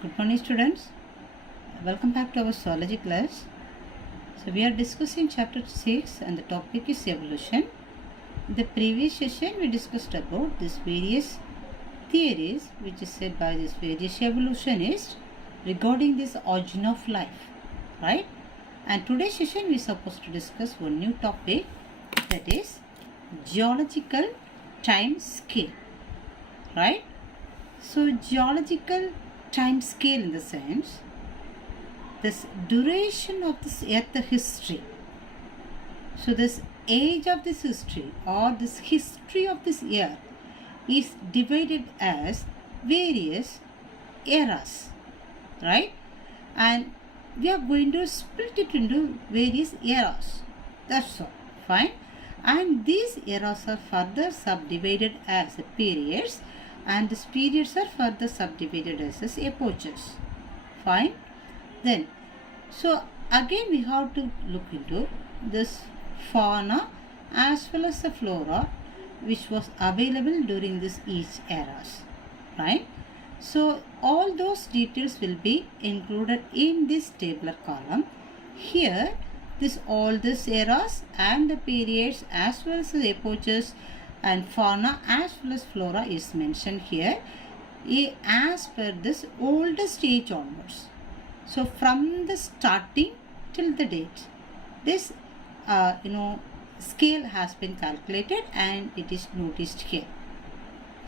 Good morning students. Welcome back to our zoology class. So we are discussing chapter 6 and the topic is evolution. In the previous session we discussed about these various theories which is said by these various evolutionists regarding this origin of life, right? And today's session we are supposed to discuss one new topic, that is geological time scale, right? So geological time scale in the sense this duration of this earth history. So this age of this history or this history of this earth is divided as various eras, right? And we are going to split it into various eras. That's all. Fine. And these eras are further subdivided as periods, and these periods are further subdivided as epochs. Fine. Then, so again we have to look into this fauna as well as the flora which was available during this each eras, right? So all those details will be included in this tabular column. Here all these eras and the periods as well as the epochs and fauna as well as flora is mentioned here as per this oldest age onwards. So from the starting till the date, this scale has been calculated and it is noticed here.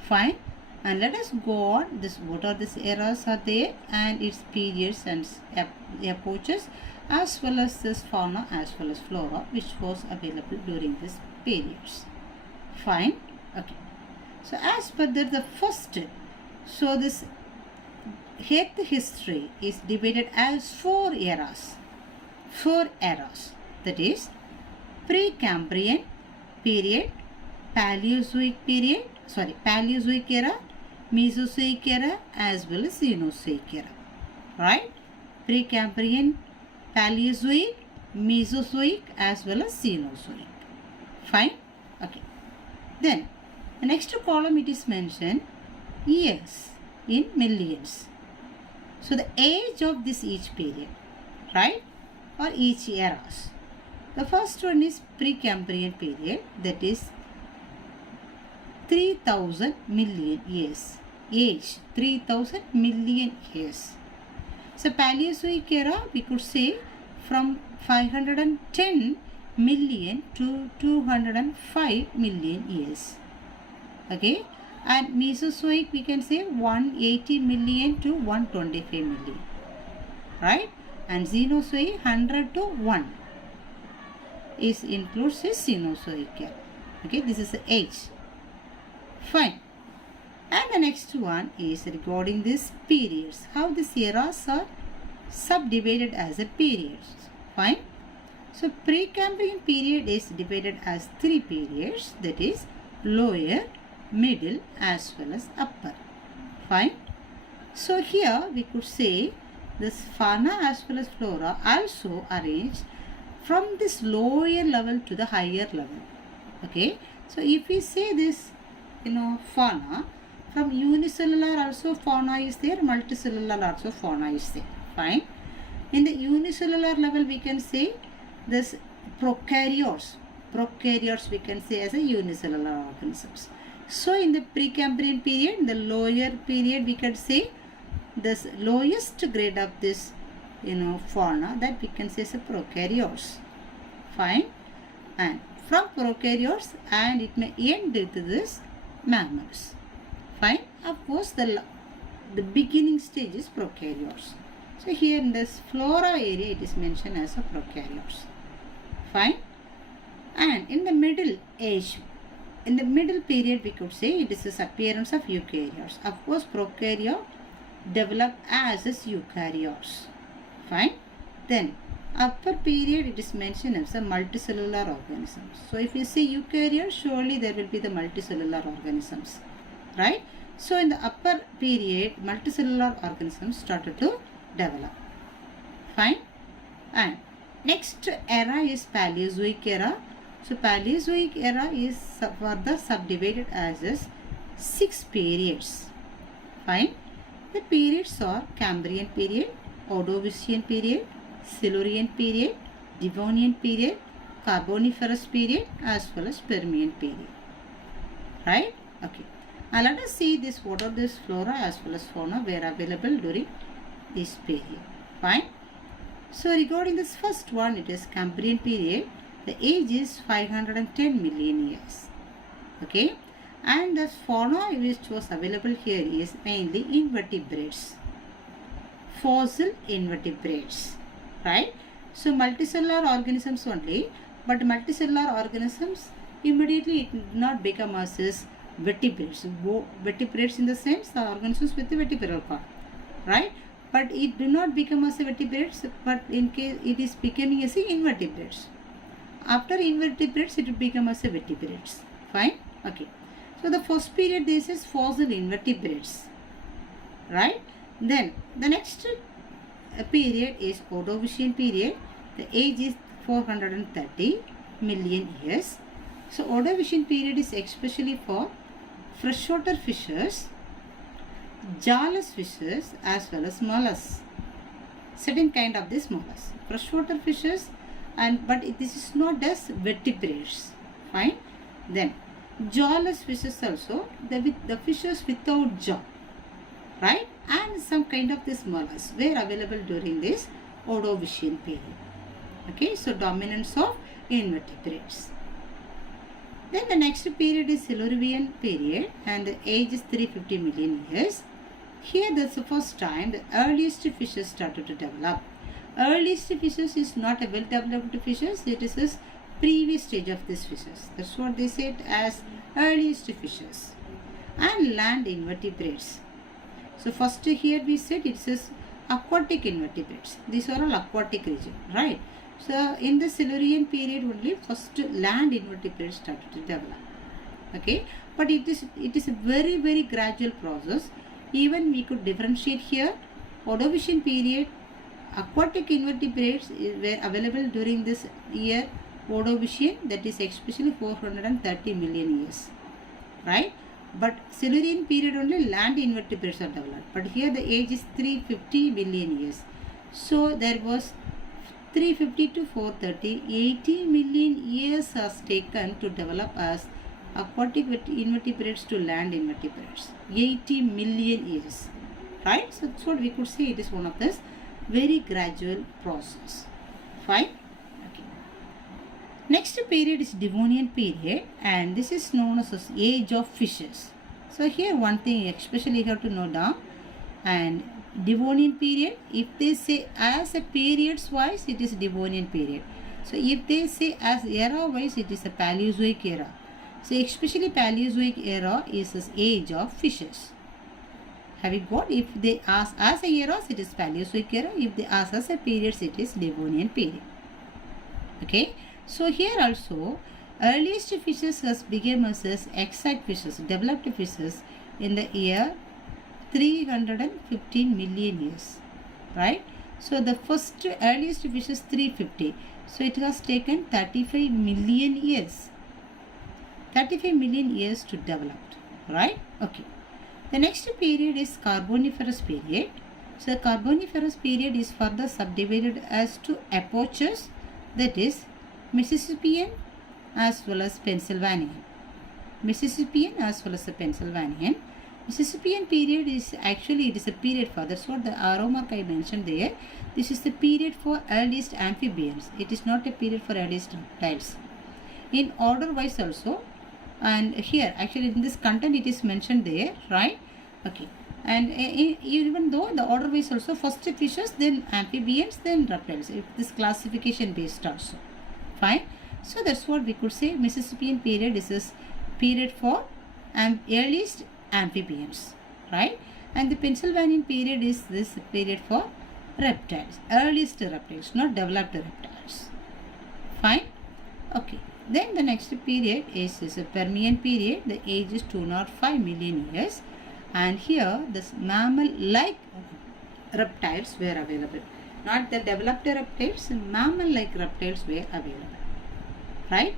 Fine. And let us go on. What are these eras are there and its periods and epochs as well as this fauna as well as flora which was available during these periods. Fine. Okay. So as per the first, so this earth history is divided as four eras. That is Precambrian period, Paleozoic era, Mesozoic era as well as Cenozoic era. Right? Precambrian, Paleozoic, Mesozoic as well as Cenozoic. Fine? Okay. Then the next column it is mentioned years in millions. So the age of this each period, right, or each eras. The first one is Precambrian period, that is 3000 million years. Age 3000 million years. So Paleozoic era we could say from 510 million to 205 million years. Okay. And Mesozoic we can say 180 million to 125 million, right? And Cenozoic 100 to 1 is includes this Cenozoic era. Okay, this is the age. Fine. And the next one is regarding these periods, how these eras are subdivided as a periods. Fine. So Precambrian period is divided as three periods, that is lower, middle as well as upper. Fine. So here we could say this fauna as well as flora also arranged from this lower level to the higher level. Okay. So if we say this fauna, from unicellular also fauna is there, multicellular also fauna is there. Fine. In the unicellular level we can say this prokaryotes we can say as a unicellular organisms. So in the Precambrian period, the lower period we can say this lowest grade of this fauna that we can say is a prokaryotes. Fine. And from prokaryotes and it may end with this mammals. Fine. Of course the beginning stage is prokaryotes. So here in this flora area it is mentioned as a prokaryotes. Fine. And in the middle age, in the middle period we could say it is the appearance of eukaryotes. Of course prokaryote developed as eukaryotes. Fine. Then upper period it is mentioned as a multicellular organisms. So if you say eukaryotes, surely there will be the multicellular organisms, right? So in the upper period multicellular organisms started to develop. Fine. And next era is Paleozoic era. So Paleozoic era is further subdivided as 6 periods. Fine. The periods are Cambrian period, Ordovician period, Silurian period, Devonian period, Carboniferous period as well as Permian period. Right? Okay. Now let us see this, what are this flora as well as fauna were available during this period. Fine. So regarding this first one, it is Cambrian period. The age is 510 million years. Okay. And the fauna which was available here is mainly invertebrates. Fossil invertebrates. Right. So multicellular organisms only. But multicellular organisms immediately it did not become as vertebrates. Vertebrates in the sense the organisms with the vertebral column. Right. But it do not become as a vertebrates, but in case it is becoming as a invertebrates. After invertebrates, it will become as a vertebrates. Fine? Okay. So the first period this is fossil invertebrates. Right? Then the next period is Ordovician period. The age is 430 million years. So Ordovician period is especially for freshwater fishes, jawless fishes as well as mollusks. Certain kind of this mollusks. Freshwater fishes but this is not as vertebrates. Fine. Then jawless fishes also, the fishes without jaw. Right. And some kind of this mollusks were available during this Ordovician period. Okay. So dominance of invertebrates. Then the next period is Silurian period and the age is 350 million years. Here that's the first time the earliest fishes started to develop. Earliest fishes is not a well developed fishes, it is a previous stage of these fishes. That's what they said as earliest fishes. And land invertebrates. So first here we said it says aquatic invertebrates. These are all aquatic region, right? So in the Silurian period only first land invertebrates started to develop. Okay, but it is a very gradual process. Even we could differentiate here. Ordovician period, aquatic invertebrates were available during this year Ordovician, that is especially 430 million years, right? But Silurian period only land invertebrates are developed. But here the age is 350 million years. So there was 350 to 430, 80 million years has taken to develop as aquatic invertebrates to land invertebrates. 80 million years. Right? So that's what we could say. It is one of this very gradual process. Fine? Okay. Next period is Devonian period and this is known as age of fishes. So here one thing especially you have to note down, and Devonian period, if they say as a periods wise, it is Devonian period. So if they say as era wise, it is a Paleozoic era. So especially Paleozoic era is the age of fishes. Have you got? If they ask as a eras, it is Paleozoic era. If they ask as a periods, it is Devonian period. Okay. So here also, earliest fishes has become as XII fishes, developed fishes in the year 315 million years, right? So the first earliest fish is 350. So it has taken 35 million years. 35 million years to develop, right? Okay. The next period is Carboniferous period. So Carboniferous period is further subdivided as two epochs, that is Mississippian as well as Pennsylvanian. Mississippian as well as the Pennsylvanian. Mississippian period is actually it is a period for, that's what the arrow mark I mentioned there. This is the period for earliest amphibians. It is not a period for earliest reptiles. In order wise also, and here actually in this content it is mentioned there, right? Okay. And even though the order wise also first fishes, then amphibians, then reptiles. If this classification based also. Fine. So that's what we could say. Mississippian period is this period for earliest amphibians, right? And the Pennsylvanian period is this period for reptiles, earliest reptiles, not developed reptiles. Fine. Okay. Then the next period is a Permian period. The age is 205 million years, and here this mammal-like reptiles were available. Not the developed reptiles, mammal-like reptiles were available. Right?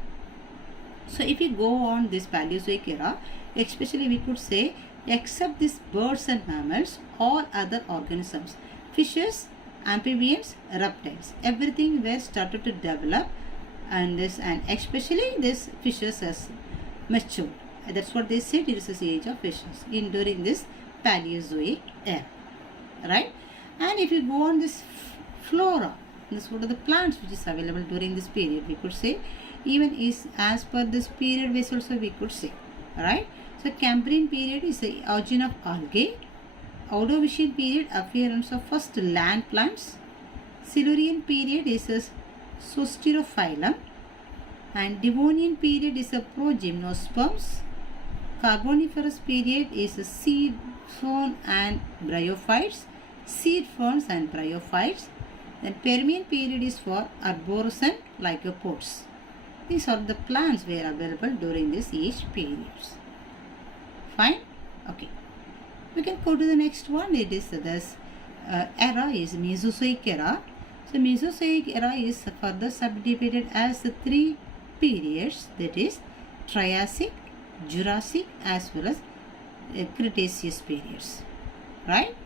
So if you go on this Paleozoic era, especially we could say Except these birds and mammals, all other organisms, fishes, amphibians, reptiles, everything were started to develop, and especially this fishes has matured. That's what they said. It is the age of fishes during this Paleozoic era, right? And if you go on this flora, this what are the plants which is available during this period, we could say, even is as per this period base also we could say, right? So Cambrian period is the origin of algae. Ordovician period, appearance of first land plants. Silurian period is a Sosterophyllum, and Devonian period is a progymnosperms. Carboniferous period is a seed fern and bryophytes, seed ferns and bryophytes. Then Permian period is for arborescent lycopods. These are the plants were available during this age periods. Fine? Okay. We can go to the next one. It is this era is Mesozoic era. So Mesozoic era is further subdivided as the three periods, that is Triassic, Jurassic as well as Cretaceous periods, right?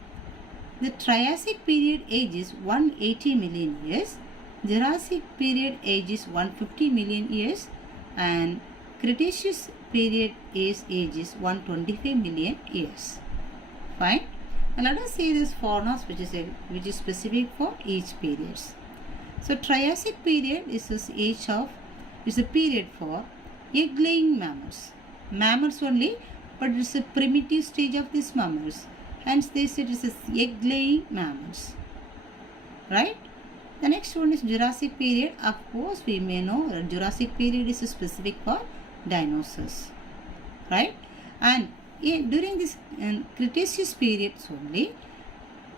The Triassic period age is 180 million years, Jurassic period age is 150 million years, and Cretaceous period age is 125 million years. Fine. And let us see this faunas which is specific for each periods. So Triassic period is a period for egg-laying mammals. Mammals only, but it is a primitive stage of these mammals. Hence they said it is egg-laying mammals. Right? The next one is Jurassic period. Of course, we may know that Jurassic period is specific for dinosaurs. Right? And during this Cretaceous periods only,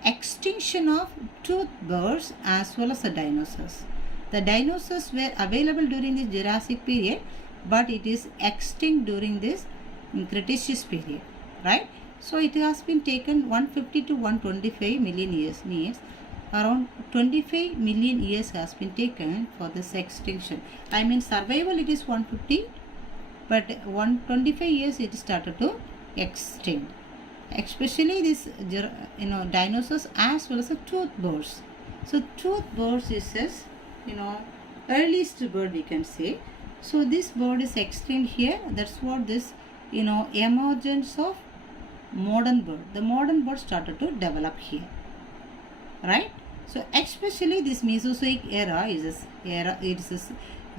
extinction of toothed birds as well as the dinosaurs. The dinosaurs were available during the Jurassic period, but it is extinct during this Cretaceous period, right? So it has been taken 150 to 125 million years, means around 25 million years has been taken for this extinction. I mean survival it is 150, but 125 years it started to extinct. Especially this dinosaurs as well as the toothed birds. So toothed birds is this earliest bird we can say. So this bird is extinct here. That's what this emergence of modern bird. The modern bird started to develop here, right? So especially this Mesozoic era is this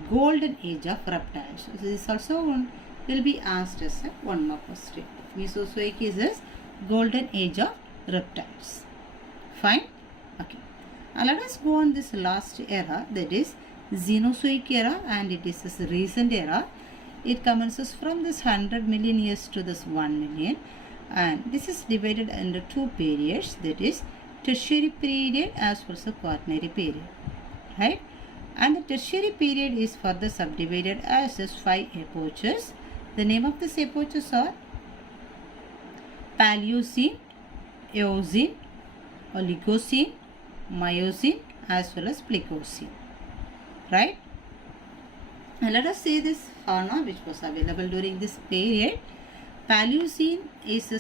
golden age of reptiles. So this also will be asked as one more question. Mesozoic is this golden age of reptiles. Fine. Okay. Now let us go on this last era, that is Cenozoic era, and it is this recent era. It commences from this 100 million years to this 1 million, and this is divided into two periods, that is tertiary period as well as the quaternary period, right? And the tertiary period is further subdivided as this 5 epochs. The name of these epochs are Paleocene, Eocene, Oligocene, Miocene as well as Plecocene, right? Now let us see this fauna which was available during this period. Paleocene is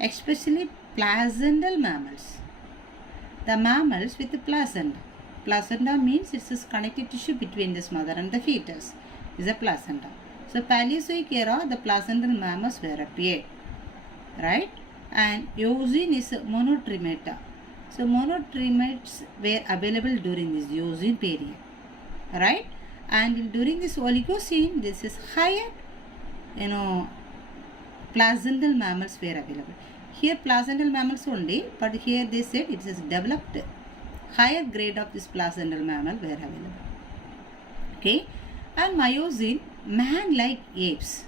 especially placental mammals. The mammals with the placenta. Placenta means it is connective tissue between this mother and the fetus. Is a placenta. So Paleozoic era, the placental mammals were appeared, right? And Eocene is monotremata. So monotremates were available during this Eocene period, right? And during this Oligocene, this is higher, placental mammals were available. Here placental mammals only, but here they said it is developed higher grade of this placental mammal were available. Okay, and Miocene, man-like apes.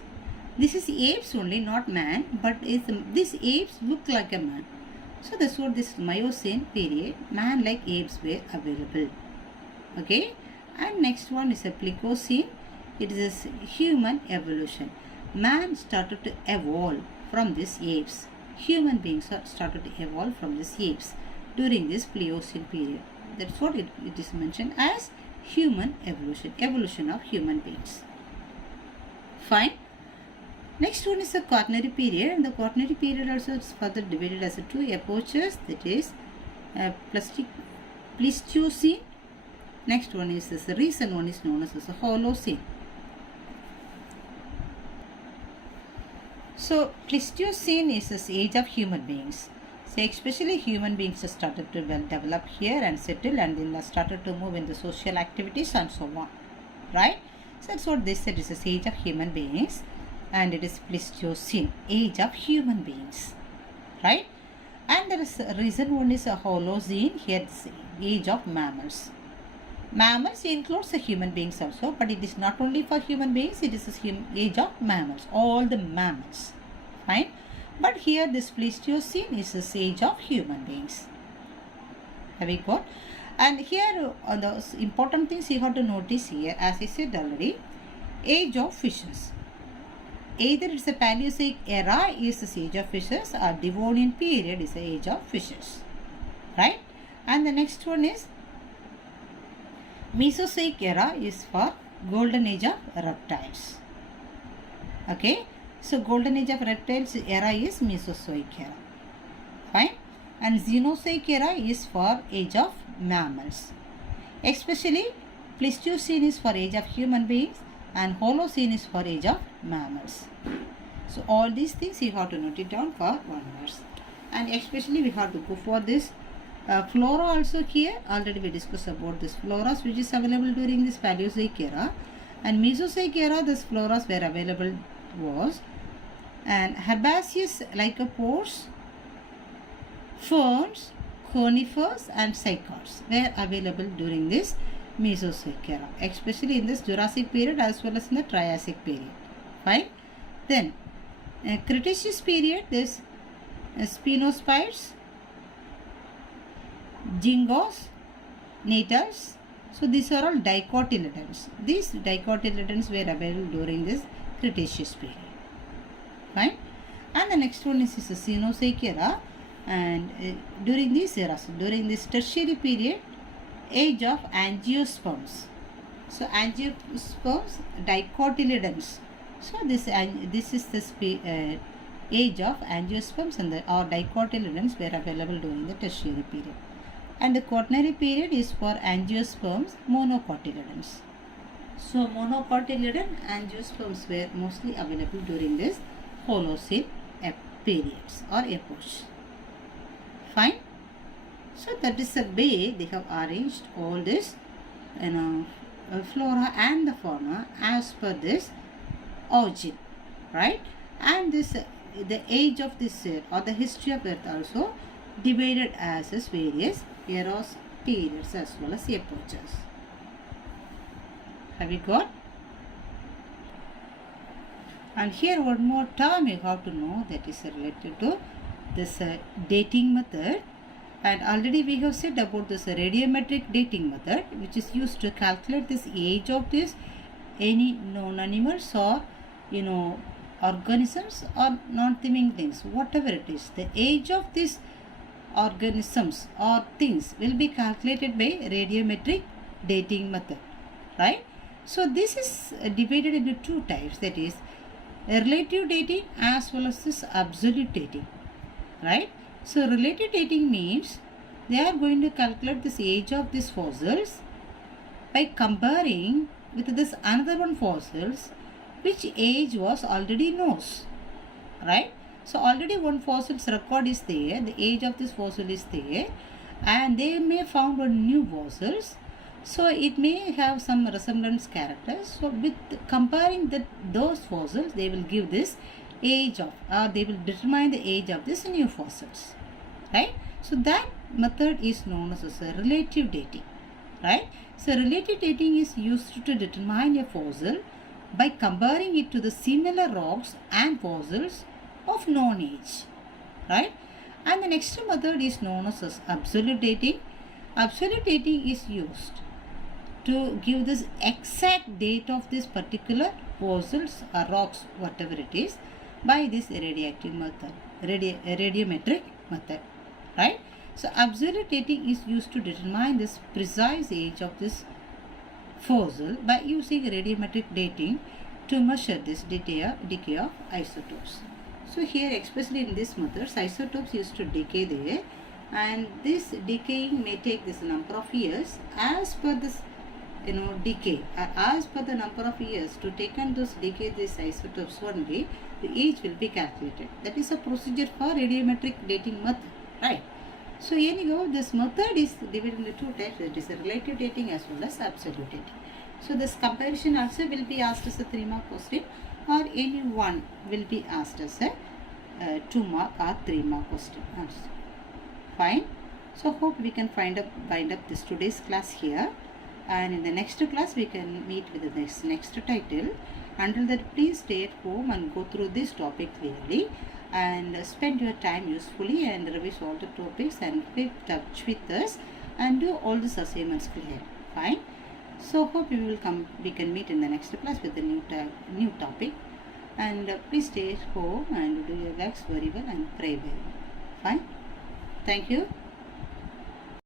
This is apes only, not man, but these apes look like a man. So that's what this Miocene period, man-like apes were available. Okay, and next one is a Plecocene. It is a human evolution. Man started to evolve from these apes. Human beings started to evolve from these apes during this Pliocene period. That's what it is mentioned as human evolution, evolution of human beings. Fine. Next one is the Quaternary period, and the Quaternary period also is further divided as two epochs, that is Pleistocene. Next one is the recent one is known as the Holocene. So Pleistocene is the age of human beings. So especially human beings started to develop here and settle, and then started to move in the social activities and so on, right? So that's what they said is the age of human beings, and it is Pleistocene, age of human beings, right? And there is a reason one is a Holocene, here the age of mammals. Mammals includes the human beings also, but it is not only for human beings, it is the age of mammals, all the mammals, fine. But here this Pleistocene is the age of human beings. Have we got? And here the important things you have to notice here, as I said already, age of fishes. Either it's the Paleozoic era is the age of fishes, or Devonian period is the age of fishes, right? And the next one is Mesozoic era is for golden age of reptiles. Okay, so golden age of reptiles era is Mesozoic era, fine. And Cenozoic era is for age of mammals. Especially Pleistocene is for age of human beings, and Holocene is for age of mammals. So all these things you have to note it down for 1 verse. And especially we have to go for this flora also here. Already we discussed about this floras which is available during this Paleozoic era, and Mesozoic era this floras were available was, and herbaceous lycopods, ferns, conifers and cycads were available during this Mesozoic era, especially in this Jurassic period as well as in the Triassic period, fine. Then Cretaceous period, this Spinospires, Gingos, Natals. So these are all dicotyledons. These dicotyledons were available during this Cretaceous period, fine. And the next one is the Cenozoic era, and during these eras, during this Tertiary period, age of angiosperms. So angiosperms, dicotyledons. So this is the age of angiosperms, and or dicotyledons were available during the Tertiary period. And the Quaternary period is for angiosperms, monocotyledons. So monocotyledon angiosperms were mostly available during this Holocene periods or epochs, fine. So that is the way they have arranged all this, flora and the fauna as per this origin, right? And this the age of this or the history of Earth also divided as various eras, periods as well as epochs. Have you got? And here one more term you have to know that is related to this dating method. And already we have said about this radiometric dating method, which is used to calculate this age of this any known animals or organisms or non-living things, whatever it is. The age of these organisms or things will be calculated by radiometric dating method, right? So this is divided into two types, that is relative dating as well as this absolute dating, right? So relative dating means they are going to calculate this age of these fossils by comparing with this another one fossils which age was already knows, right? So already one fossil's record is there, the age of this fossil is there, and they may found on new fossils, so it may have some resemblance characters. So with comparing those fossils, they will give this age of, or they will determine the age of these new fossils, right? So that method is known as relative dating, right? So relative dating is used to determine a fossil by comparing it to the similar rocks and fossils of known age, right? And the next method is known as absolute dating. Absolute dating is used to give this exact date of this particular fossils or rocks, whatever it is, by this radioactive method, radiometric method, right? So absolute dating is used to determine this precise age of this fossil by using radiometric dating to measure this decay of isotopes. So here, especially in this method, isotopes used to decay there, and this decaying may take this number of years as per this decay, as per the number of years to taken those decay these isotopes only, the age will be calculated. That is a procedure for radiometric dating method, right? So anyhow, this method is divided into two types. It is a relative dating as well as absolute dating. So this comparison also will be asked as a 3-mark question, or any one will be asked as a 2-mark or 3-mark question also. Fine. So hope we can wind up this today's class here, and in the next class we can meet with the next title. Until that, please stay at home and go through this topic clearly, and spend your time usefully and revise all the topics and keep touch with us and do all these assignments clear. Fine. So hope we can meet in the next class with the new topic, and please stay at home and do your works very well and pray well. Fine. Thank you.